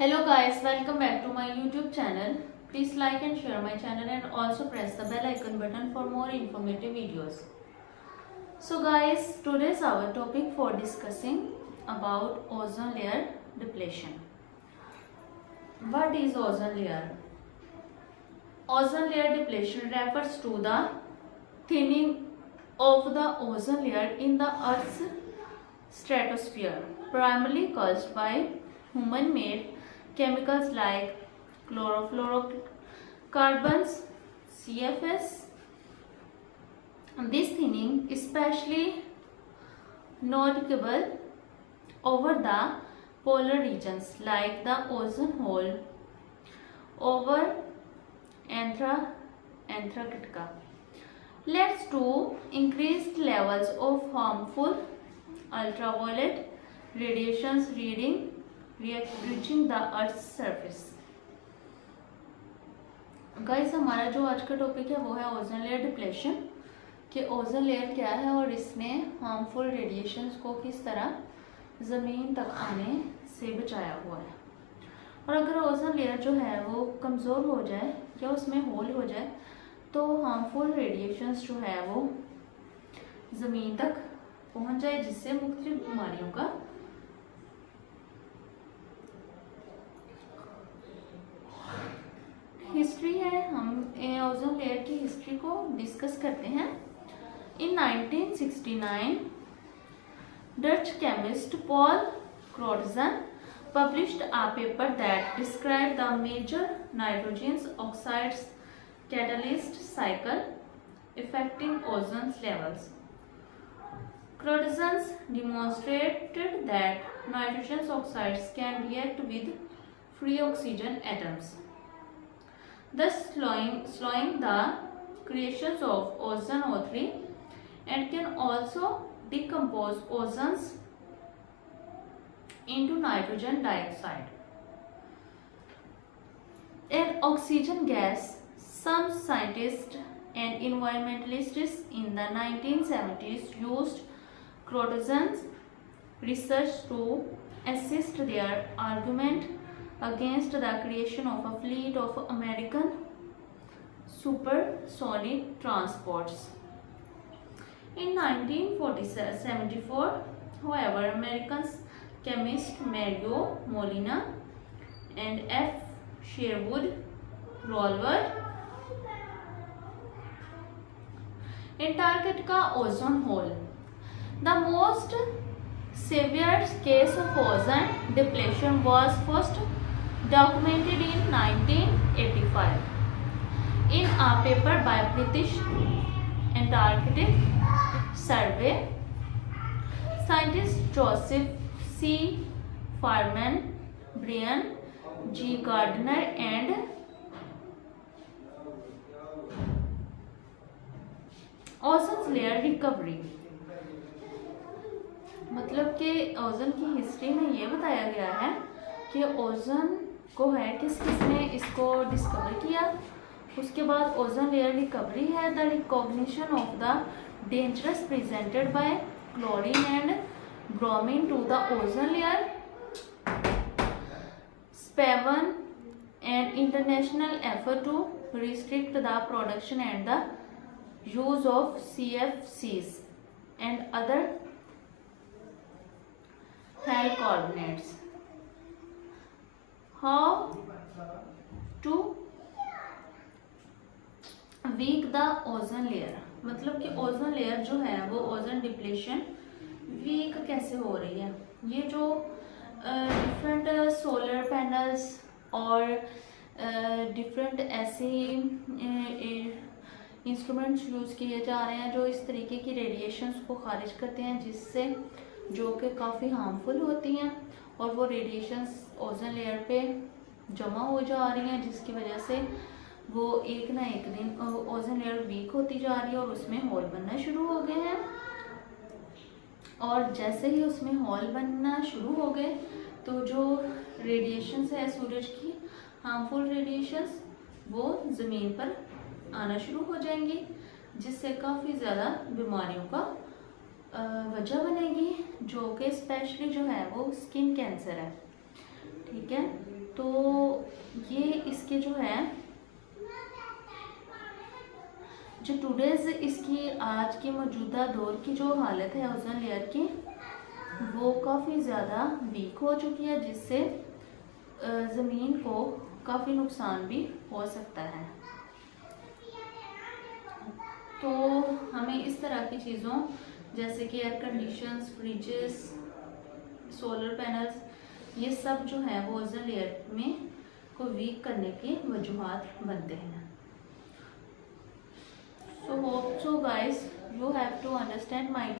Hello guys, welcome back to my YouTube channel. Please like and share my channel and also press the bell icon button for more informative videos. So guys, today's our topic for discussing about ozone layer depletion. What is ozone layer? Ozone layer depletion refers to the thinning of the ozone layer in the Earth's stratosphere, primarily caused by human-made chemicals like chlorofluorocarbons (CFS). This thinning is especially noticeable over the polar regions like the ozone hole over Antarctica. Leads to increased levels of harmful ultraviolet radiations reaching the Earth's surface. Guys, हमारा जो आज का topic है वो है ozone layer depletion कि ozone layer क्या है और इसने हार्मफुल रेडिएशंस को किस तरह ज़मीन तक आने से बचाया हुआ है। और अगर ओजोन लेयर जो है वो कमज़ोर हो जाए या उसमें होल हो जाए तो हार्मफुल रेडिएशंस जो है वो ज़मीन तक पहुंच जाए, जिससे मुख्तलिफ बीमारियों का हिस्ट्री है। हम ओजोन लेयर की हिस्ट्री को डिस्कस करते हैं। इन 1969 Dutch chemist Paul Crutzen published a paper that described the major nitrogen oxides catalyst cycle affecting ozone levels. Crutzen demonstrated that nitrogen oxides can react with free oxygen atoms, thus slowing the creation of ozone O3, and can also decompose ozones into nitrogen dioxide and oxygen gas. Some scientists and environmentalists in the 1970s used Crutzen's research to assist their argument against the creation of a fleet of American supersonic transports. In 1974, however, American chemists Mario Molina and F. Sherwood Rolver Antarctica ozone hole. The most severe case of ozone depletion was first documented in 1985 in a paper by British Antarctic Survey. Scientists Joseph C. Farman, Brian G. Gardner and ozone layer recovery. मतलब कि ozone की history में ये बताया गया है कि ozone को है किसने इसको डिस्कवर किया। उसके बाद ओजोन लेयर रिकवरी है the recognition of the dangerous presented by chlorine and bromine to the ozone layer, spawned and international effort to restrict the production and the use of CFCs and other halocarbonates. How to weak the ozone layer? मतलब कि ozone layer जो है वो ozone depletion week कैसे हो रही है। ये जो डिफरेंट सोलर पैनल्स और डिफरेंट ऐसे इंस्ट्रूमेंट्स यूज़ किए जा रहे हैं जो इस तरीके की रेडिएशंस को खारिज करते हैं, जिससे जो कि काफ़ी हार्मफुल होती हैं और वो रेडिएशंस ओजोन लेयर पे जमा हो जा रही हैं, जिसकी वजह से वो एक ना एक दिन ओजोन लेयर वीक होती जा रही है और उसमें होल बनना शुरू हो गए हैं। और जैसे ही उसमें होल बनना शुरू हो गए तो जो रेडिएशंस है सूरज की हार्मफुल रेडिएशंस वो ज़मीन पर आना शुरू हो जाएंगी, जिससे काफ़ी ज़्यादा बीमारियों का वजह बनेगी, जो कि स्पेशली जो है वो स्किन कैंसर है। ठीक है, तो ये इसके जो है जो टूडेज इसकी आज की मौजूदा दौर की जो हालत है ओजोन लेयर की, वो काफ़ी ज़्यादा वीक हो चुकी है, जिससे ज़मीन को काफ़ी नुकसान भी हो सकता है। तो हमें इस तरह की चीज़ों जैसे कि air conditions, freezes, solar panels, ये सब जो है वो ओजोन लेयर में को वीक करने की वजूहात बनते हैं। So hope so guys you have to understand my